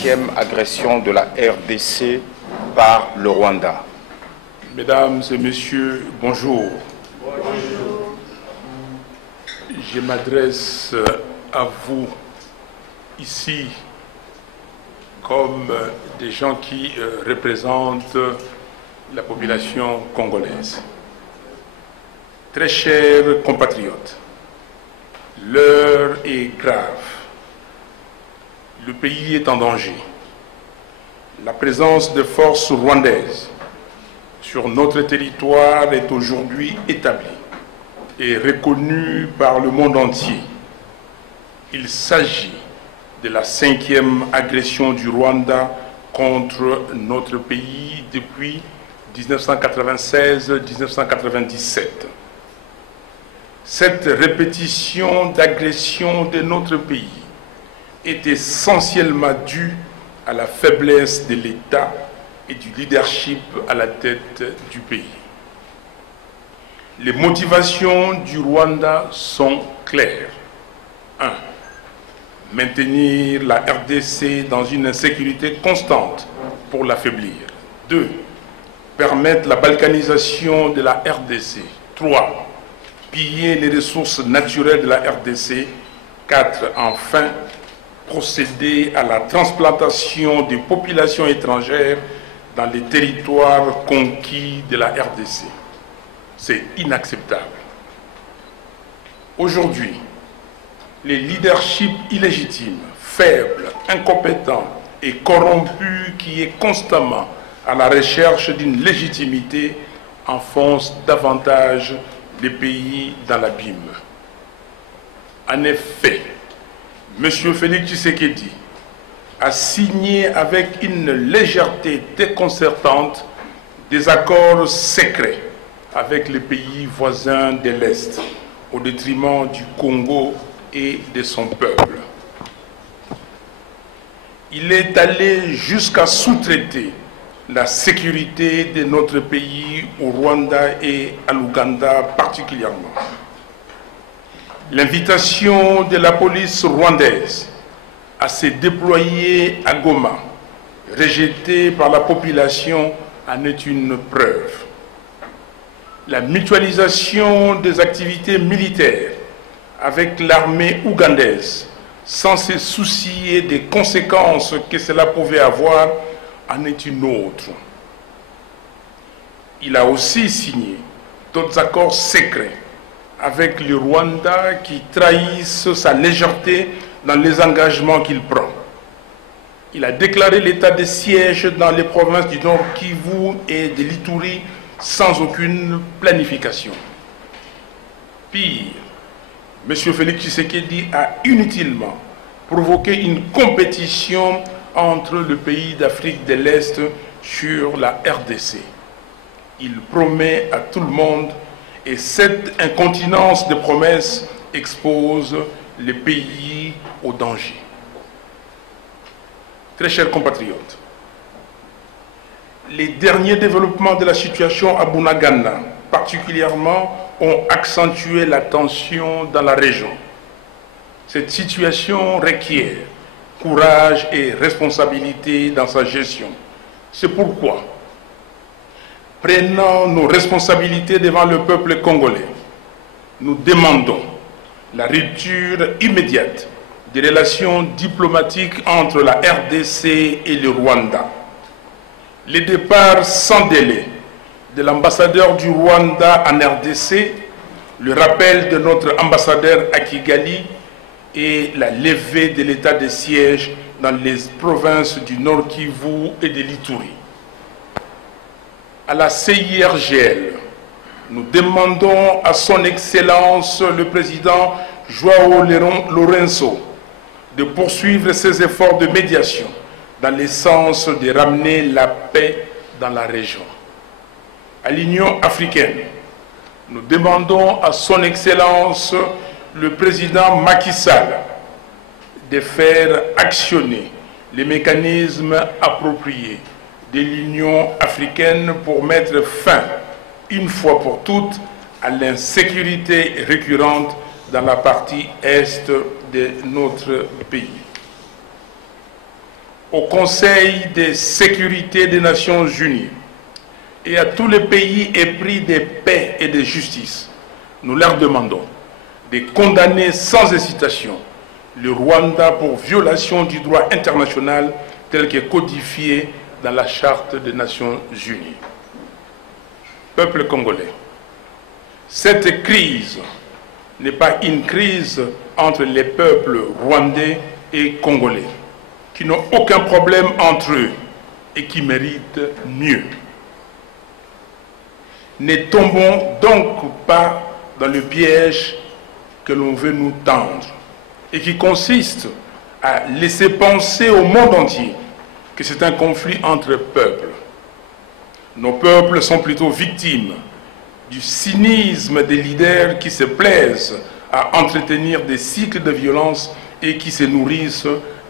5e agression de la RDC par le Rwanda. Mesdames et messieurs, bonjour. Bonjour. Je m'adresse à vous ici comme des gens qui représentent la population congolaise. Très chers compatriotes, l'heure est grave. Le pays est en danger. La présence de forces rwandaises sur notre territoire est aujourd'hui établie et reconnue par le monde entier. Il s'agit de la 5e agression du Rwanda contre notre pays depuis 1996-1997. Cette répétition d'agression de notre pays est essentiellement due à la faiblesse de l'État et du leadership à la tête du pays. Les motivations du Rwanda sont claires. 1. Maintenir la RDC dans une insécurité constante pour l'affaiblir. 2. Permettre la balkanisation de la RDC. 3. Piller les ressources naturelles de la RDC. 4. Enfin, procéder à la transplantation des populations étrangères dans les territoires conquis de la RDC. C'est inacceptable. Aujourd'hui, les leaderships illégitimes, faibles, incompétents et corrompus qui est constamment à la recherche d'une légitimité enfoncent davantage les pays dans l'abîme. En effet, M. Félix Tshisekedi a signé avec une légèreté déconcertante des accords secrets avec les pays voisins de l'Est, au détriment du Congo et de son peuple. Il est allé jusqu'à sous-traiter la sécurité de notre pays au Rwanda et à l'Ouganda particulièrement. L'invitation de la police rwandaise à se déployer à Goma, rejetée par la population, en est une preuve. La mutualisation des activités militaires avec l'armée ougandaise, sans se soucier des conséquences que cela pouvait avoir, en est une autre. Il a aussi signé d'autres accords secrets avec le Rwanda qui trahissent sa légèreté dans les engagements qu'il prend. Il a déclaré l'état de siège dans les provinces du Nord Kivu et de l'Ituri sans aucune planification. Pire, M. Félix Tshisekedi a inutilement provoqué une compétition entre le pays d'Afrique de l'Est sur la RDC. Il promet à tout le monde et cette incontinence de promesses expose les pays au danger. Très chers compatriotes, les derniers développements de la situation à Bunagana, particulièrement, ont accentué la tension dans la région. Cette situation requiert courage et responsabilité dans sa gestion. C'est pourquoi, prenant nos responsabilités devant le peuple congolais, nous demandons la rupture immédiate des relations diplomatiques entre la RDC et le Rwanda. Le départ sans délai de l'ambassadeur du Rwanda en RDC, le rappel de notre ambassadeur à Kigali et la levée de l'état de siège dans les provinces du Nord Kivu et de l'Ituri. À la CIRGL, nous demandons à son Excellence le président João Lourenço de poursuivre ses efforts de médiation dans le sens de ramener la paix dans la région. À l'Union africaine, nous demandons à son Excellence le président Macky Sall de faire actionner les mécanismes appropriés de l'Union africaine pour mettre fin, une fois pour toutes, à l'insécurité récurrente dans la partie est de notre pays. au Conseil de sécurité des Nations Unies et à tous les pays épris de paix et de justice, nous leur demandons de condamner sans hésitation le Rwanda pour violation du droit international tel que codifié dans la Charte des Nations Unies. Peuple congolais, cette crise n'est pas une crise entre les peuples rwandais et congolais, qui n'ont aucun problème entre eux et qui méritent mieux. Ne tombons donc pas dans le piège que l'on veut nous tendre et qui consiste à laisser penser au monde entier que c'est un conflit entre peuples. Nos peuples sont plutôt victimes du cynisme des leaders qui se plaisent à entretenir des cycles de violence et qui se nourrissent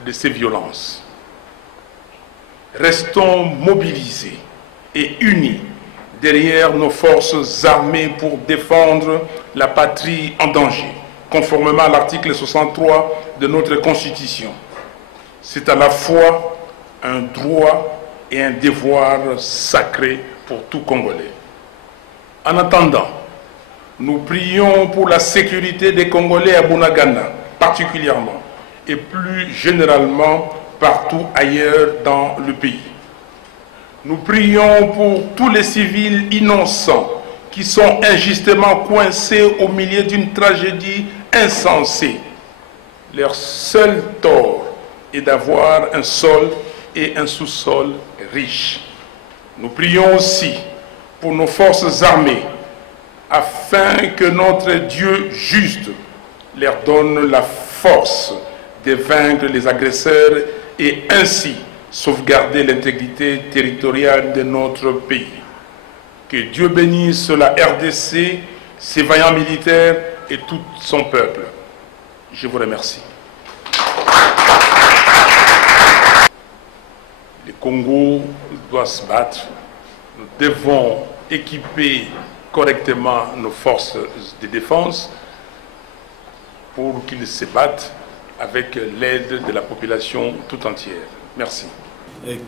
de ces violences. Restons mobilisés et unis derrière nos forces armées pour défendre la patrie en danger, conformément à l'article 63 de notre Constitution. C'est à la fois un droit et un devoir sacré pour tout Congolais. En attendant, nous prions pour la sécurité des Congolais à Bunagana, particulièrement, et plus généralement partout ailleurs dans le pays. Nous prions pour tous les civils innocents qui sont injustement coincés au milieu d'une tragédie insensée. Leur seul tort est d'avoir un sol et un sous-sol riches. Nous prions aussi pour nos forces armées, afin que notre Dieu juste leur donne la force de vaincre les agresseurs et ainsi sauvegarder l'intégrité territoriale de notre pays. Que Dieu bénisse la RDC, ses vaillants militaires et tout son peuple. Je vous remercie. Le Congo doit se battre. Nous devons équiper correctement nos forces de défense pour qu'ils se battent avec l'aide de la population tout entière. Merci.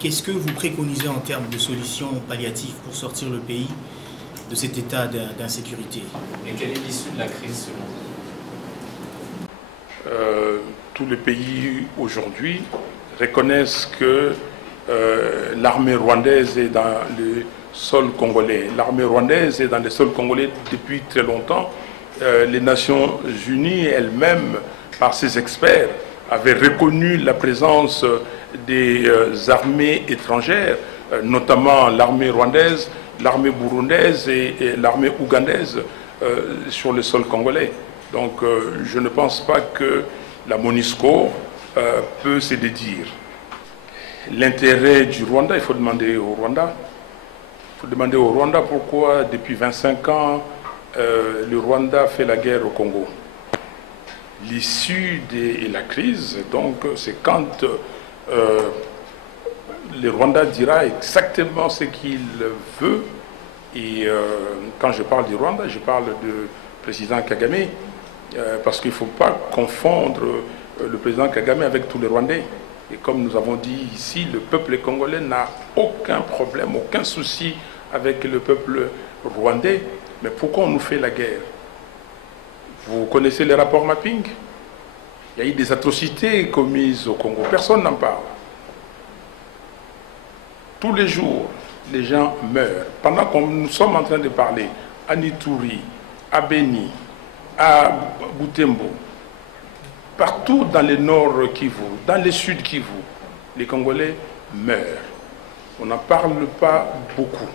Qu'est-ce que vous préconisez en termes de solutions palliatives pour sortir le pays de cet état d'insécurité? Et quelle est l'issue de la crise selon vous? Tous les pays aujourd'hui reconnaissent que l'armée rwandaise est dans le sol congolais. L'armée rwandaise est dans le sol congolais depuis très longtemps. Les Nations Unies elles-mêmes, par ses experts, avaient reconnu la présence des armées étrangères, notamment l'armée rwandaise, l'armée burundaise et l'armée ougandaise sur le sol congolais. Donc je ne pense pas que la MONUSCO peut se dédire. L'intérêt du Rwanda, il faut demander au Rwanda. Il faut demander au Rwanda pourquoi depuis 25 ans le Rwanda fait la guerre au Congo. L'issue de la crise, donc, c'est quand le Rwanda dira exactement ce qu'il veut. Et quand je parle du Rwanda, je parle du président Kagame, parce qu'il ne faut pas confondre le président Kagame avec tous les Rwandais. Et comme nous avons dit ici, le peuple congolais n'a aucun problème, aucun souci avec le peuple rwandais. Mais pourquoi on nous fait la guerre? Vous connaissez les rapports mapping? Il y a eu des atrocités commises au Congo. Personne n'en parle. Tous les jours, les gens meurent. Pendant que nous sommes en train de parler à Nituri, à Beni, à Butembo, partout dans le nord Kivu, dans le sud Kivu, les Congolais meurent. On n'en parle pas beaucoup.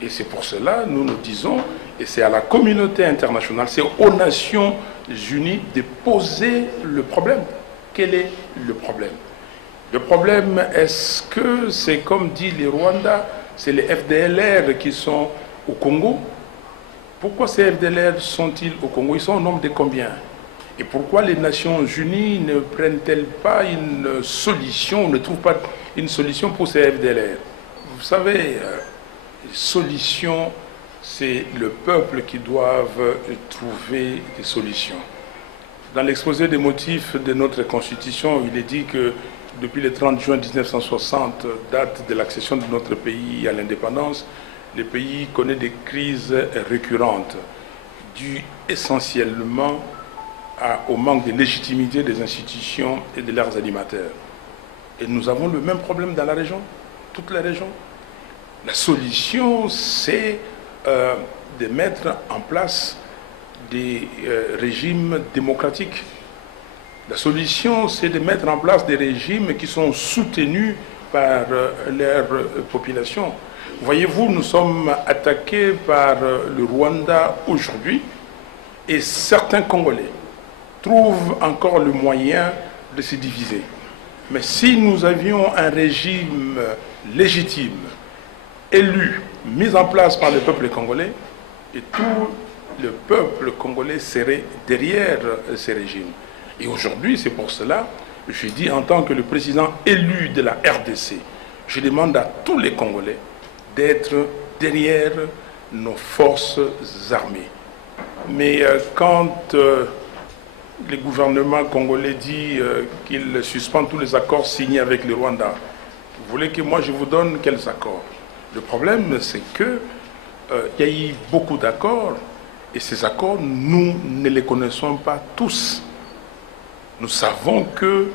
Et c'est pour cela, nous nous disons, et c'est à la communauté internationale, c'est aux Nations Unies de poser le problème. Quel est le problème? Le problème, est-ce que c'est comme dit les Rwandais, c'est les FDLR qui sont au Congo? Pourquoi ces FDLR sont-ils au Congo? Ils sont au nombre de combien? Et pourquoi les Nations Unies ne prennent-elles pas une solution, ne trouvent pas une solution pour ces FDLR? Vous savez, solution, c'est le peuple qui doit trouver des solutions. Dans l'exposé des motifs de notre Constitution, il est dit que depuis le 30 juin 1960, date de l'accession de notre pays à l'indépendance, le pays connaît des crises récurrentes, dues essentiellement au manque de légitimité des institutions et de leurs animateurs. Et nous avons le même problème dans la région, toute la région. La solution, c'est de mettre en place des régimes démocratiques. La solution, c'est de mettre en place des régimes qui sont soutenus par leur population. Voyez-vous, nous sommes attaqués par le Rwanda aujourd'hui et certains Congolais trouvent encore le moyen de se diviser. Mais si nous avions un régime légitime, élu, mis en place par le peuple congolais, et tout le peuple congolais serait derrière ces régimes. Et aujourd'hui, c'est pour cela, je dis en tant que le président élu de la RDC, je demande à tous les Congolais d'être derrière nos forces armées. Mais quand le gouvernement congolais dit qu'il suspend tous les accords signés avec le Rwanda, vous voulez que moi je vous donne quels accords? Le problème, c'est qu'il y a eu beaucoup d'accords, et ces accords, nous ne les connaissons pas tous. Nous savons que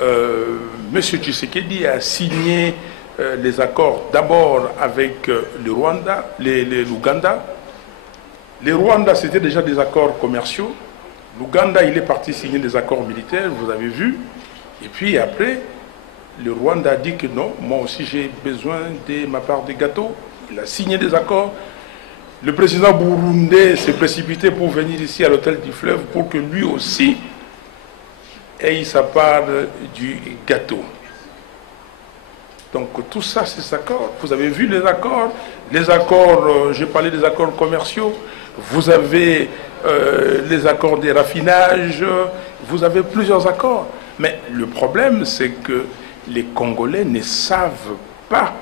M. Tshisekedi a signé les accords d'abord avec le Rwanda, l'Ouganda. Le Rwanda, c'était déjà des accords commerciaux. L'Ouganda, il est parti signer des accords militaires, vous avez vu. Et puis après, le Rwanda a dit que non, moi aussi j'ai besoin de ma part de gâteau. Il a signé des accords. Le président burundais s'est précipité pour venir ici à l'hôtel du Fleuve pour que lui aussi ait sa part du gâteau. Donc tout ça, c'est ces accords. Vous avez vu les accords. Les accords, j'ai parlé des accords commerciaux. Vous avez les accords des raffinages. Vous avez plusieurs accords. Mais le problème, c'est que les Congolais ne savent pas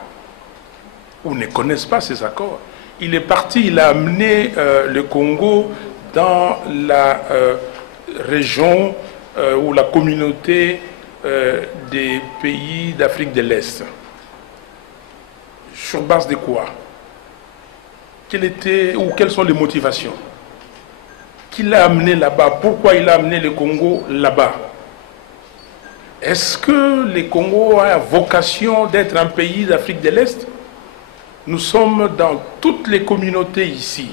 ou ne connaissent pas ces accords. Il est parti, il a amené le Congo dans la région ou la communauté des pays d'Afrique de l'Est. Sur base de quoi? Quelles sont les motivations? Qui l'a amené là-bas? Pourquoi il a amené le Congo là-bas? Est-ce que le Congo a vocation d'être un pays d'Afrique de l'Est? Nous sommes dans toutes les communautés ici,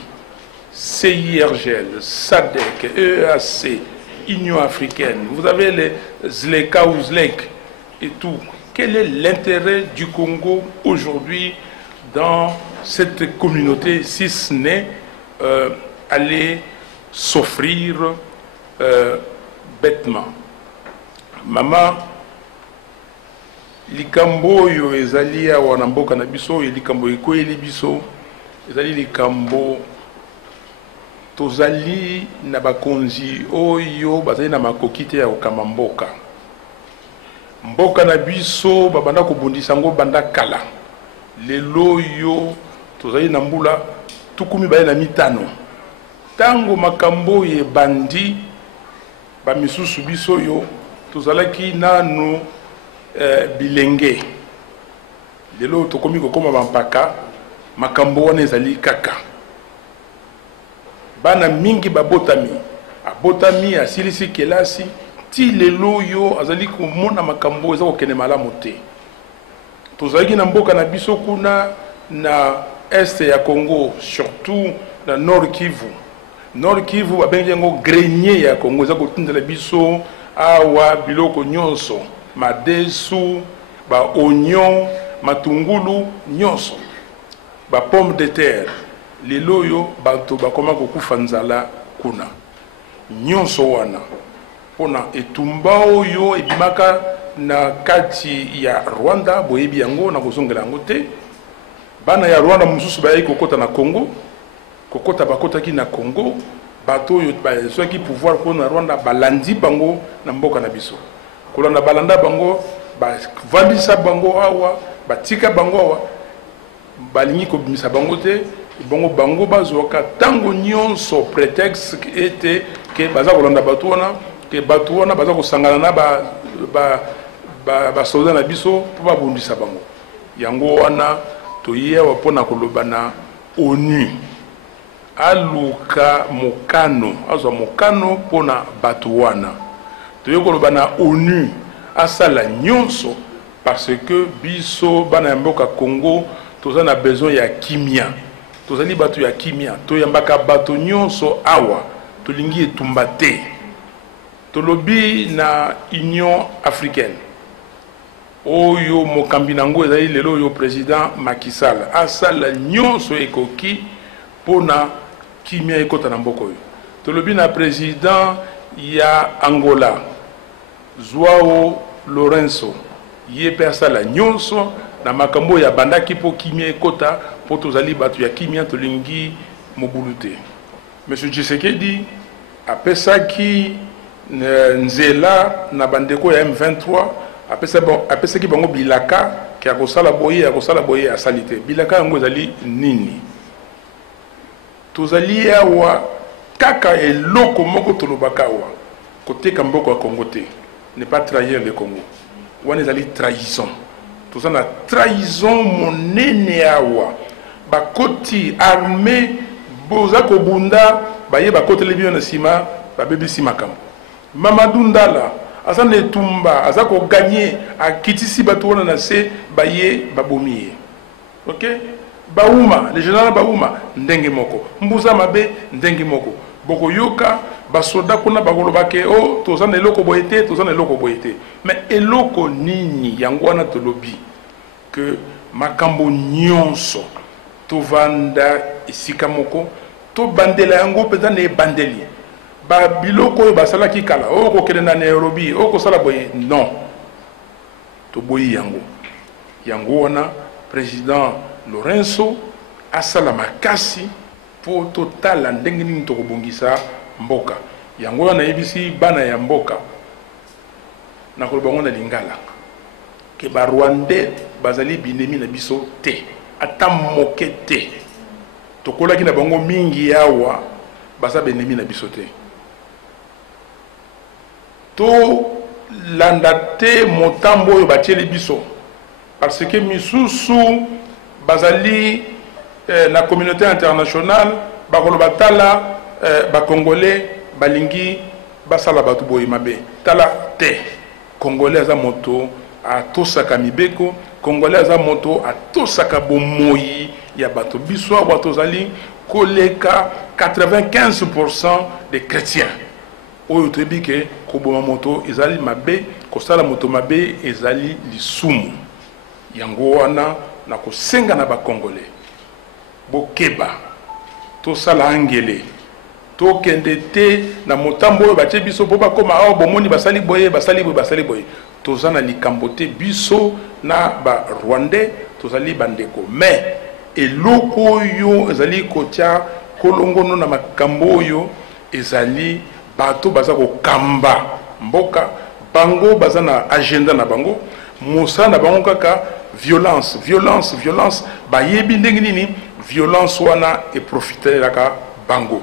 CIRGL, SADC, EAC, Union africaine. Vous avez les ZLECA ou ZLEC et tout. Quel est l'intérêt du Congo aujourd'hui dans cette communauté, si ce n'est aller s'offrir bêtement? Maman, likambo yo ezali awa na mboka na biso, likambo ekoyeli biso, ezali likambo tozali na bakonzi oyo bazali na makoki te ya kokamba mboka. Mboka na biso babanda kobundisa ngo banda kala. Lelo yo tozali na mbula tukumi baye na mitano. Tango makambo ye bandi ba misusu biso yo tozalaki nanu bilenge. Lelo tokomi kokoma bampaka makambo wana ezali kaka. Bana mingi babotami. Abotami asilisi kelasi ti lelo yo azali komona makambo eza kokende malamu te. Tozalaki na mboka na biso kuna na est ya Congo, surtout na Nord Kivu. Nord Kivu babengi yango grenier ya Congo, eza kotindela biso awa biloko nyonso, madesu, ba oignon, matungulu nyonso, ba pomme de terre. Lelo yo bato bakoma kokufa nzala kuna. Nyonso wana pona etumba oyo ebimaka na kati ya Rwanda boyebi yango na kozongela yango te. Bana ya Rwanda mususu bayi kokota na Congo, kokota bakotaki na Congo, bato oyo bazwaki pouvoir pona Rwanda balandi bango na mboka na biso. Kolanda balanda bango, bavandisa bango awa, batika bango awa, balingi kobimisa bango te. Bongo bango bazoka tango nyonso prétexte était que baza kolanda bato wana, que bato wana baza kosangana na ba soldat na biso po ba bundisa bango yango wana toye wa pona kolobana ONU aluka mokano azwa mokano pona bato wana toye kolobana ONU asala nyonso parce que biso bana mboka Congo tozana besoin ya kimia tozali bato ya kimia toyambaka bato nyonso awa tolingi etumba te tolobi na Union africaine oyo mokambi nango ezali lelo oyo président Macky Sall asala nyonso ekoki pona kimia ekota na mboko oyo tolobi na président ya Angola Joao Lourenço yepe asala nyonso na makambo ya bandaki po kimia ekota po tozali bato ya kimia tolingi mobulute Monsieur Tshisekedi apesaki nzela na bandeko ya M23 apesaki bango bilaka ki akosala boye asalite bilaka yango ezali nini tozali awa kaka eloko moko tolobaka awa koteka mboko ya Congo te ne pas trahir le Congo wana ezali trahison tozana trahison monene awa bakoti armée boza kobunda baye bakoteli bio na sima babebisi makambo Mamadou Ndala aza netumba aza ko gagner akitisi bato wana na se baye babomiye OK Bauma le général Bauma ndenge moko Mbuza Mabe ndenge moko boko yoka basoda kuna bakolobake o tozana eloko boyete mais eloko nini yango wana tolobi que makambo nyonso tovanda esika moko to bandela yango peza ne bandeli ba biloko basala ki kala o ko kele na Nairobi o ko sala boye non to boyi yango wana président Lourenço asala makasi po total ndenge nini to kobongisa mboka yango wana yebisi bana ya mboka na ko bango na lingala ke ba Rwandais bazali binemi na biso te ata moke te tokolaki na bango mingi yawa baza benemi na biso te to landate motambo oyo batieli biso parce que misusu bazali na communauté internationale bakoloba tala bakongolais balingi basala batu boye mabe tala te congolais aza moto atosaka mibeko congolais aza moto atosaka bomoi ya bato biso awa tozali koleka 95% des chrétiens oyo toyebi ke koboma moto ezali mabe kosala moto mabe ezali lisumu yango wana na kosenga na bakongolais bokeba tosala angele tokende te na motambo oyo batie biso po bakoma awa bomoni basali boye toza na likambo te biso na ba Rwandais tozali bandeko mais eloko oyo ezali kotia kolongono na makambo oyo ezali bato baza kokamba mboka bango baza na agenda na bango musa na bango kaka violence bayebi ndenge nini violence wana e profiteraka bango